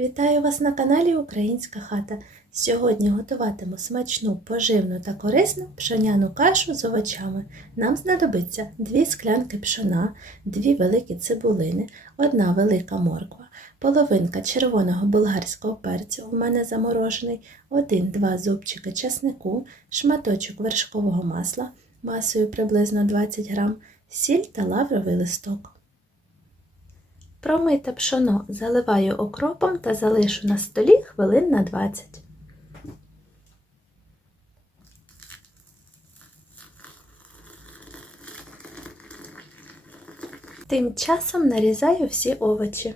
Вітаю вас на каналі Українська хата. Сьогодні готуватиму смачну, поживну та корисну пшоняну кашу з овочами. Нам знадобиться 2 склянки пшона, 2 великі цибулини, 1 велика морква, половинка червоного болгарського перцю у мене заморожений, 1-2 зубчики чеснику, шматочок вершкового масла масою приблизно 20 г, сіль та лавровий листок. Промите пшоно заливаю окропом та залишу на столі хвилин на 20. Тим часом нарізаю всі овочі.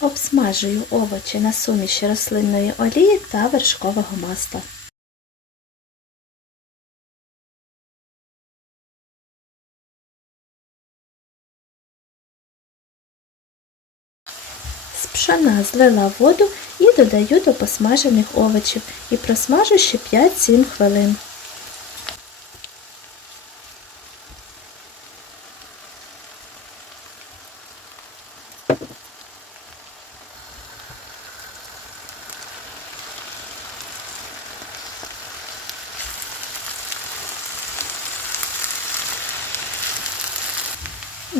Обсмажую овочі на суміші рослинної олії та вершкового масла. З пшона злила воду і додаю до посмажених овочів і просмажу ще 5-7 хвилин.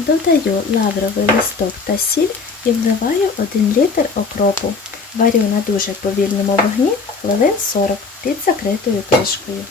Додаю лавровий листок та сіль і вливаю 1 літр окропу. Варю на дуже повільному вогні хвилин 40 під закритою кришкою.